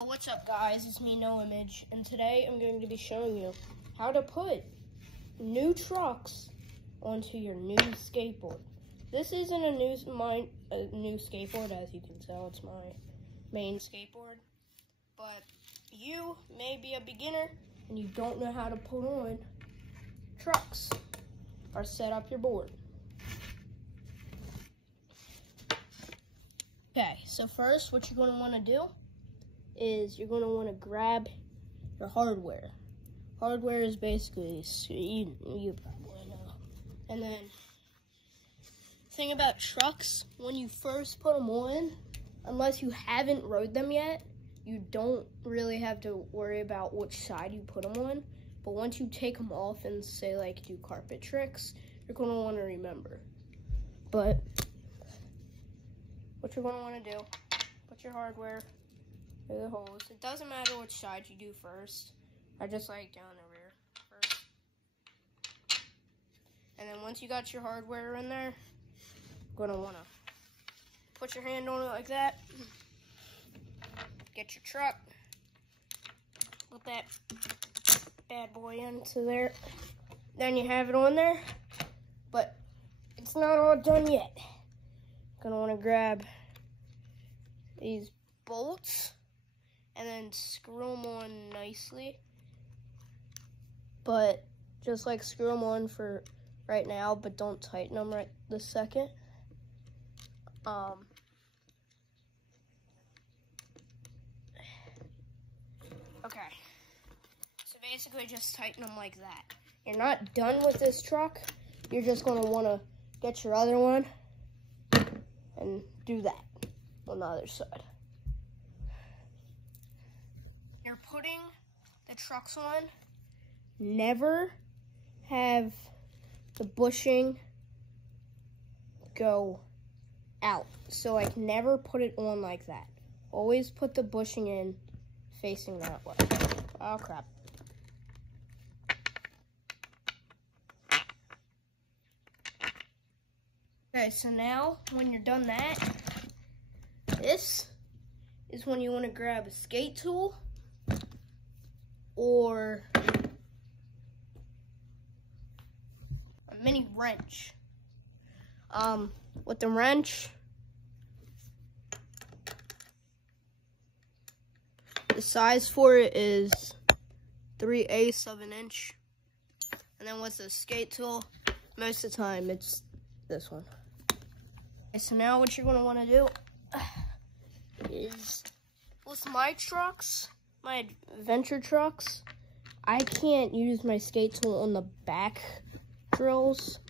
What's up guys, it's me No Image, and today I'm going to be showing you how to put new trucks onto your new skateboard. This isn't a new skateboard, as you can tell, it's my main skateboard, but you may be a beginner and you don't know how to put on trucks or set up your board. Okay, so first what you're going to want to do is you're going to want to grab your hardware. Hardware is basically, you probably know. And then, thing about trucks, when you first put them on, unless you haven't rode them yet, you don't really have to worry about which side you put them on. But once you take them off and say like do carpet tricks, you're going to want to remember. But what you're going to want to do, put your hardware through the holes. It doesn't matter which side you do first. I just like down the rear first. And then once you got your hardware in there, you're going to want to put your hand on it like that. Get your truck. Put that bad boy into there. Then you have it on there. But it's not all done yet. You're going to want to grab these bolts and then screw them on nicely. But just like screw them on for right now, but don't tighten them right this second. Okay, so basically just tighten them like that. You're not done with this truck. You're just gonna wanna get your other one and do that on the other side. You're putting the trucks on, never have the bushing go out. So like never put it on like that. Always put the bushing in facing that way. Oh crap. Okay, so now when you're done that, this is when you want to grab a skate tool or a mini wrench. With the wrench, the size for it is 3/8 of an inch. And then with the skate tool, most of the time it's this one. Okay, so now what you're going to want to do is, with my trucks, my adventure trucks, I can't use my skate tool on the back drills,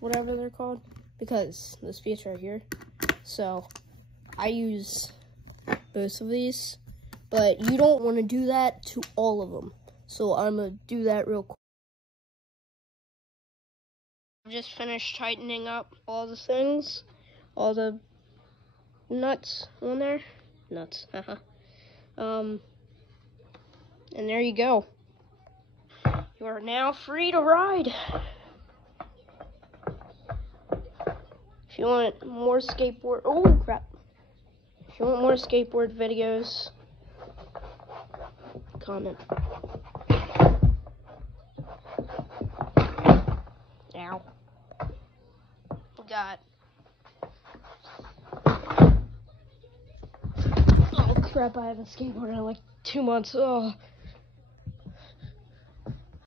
whatever they're called, because this piece right here. So I use both of these, but you don't want to do that to all of them. So I'm going to do that real quick. I've just finished tightening up all the things, all the nuts on there. Nuts, haha. And there you go. You are now free to ride. If you want more skateboard, oh crap. If you want more skateboard videos, comment. Ow. Got. Oh crap, I haven't skateboarded in like 2 months. Oh.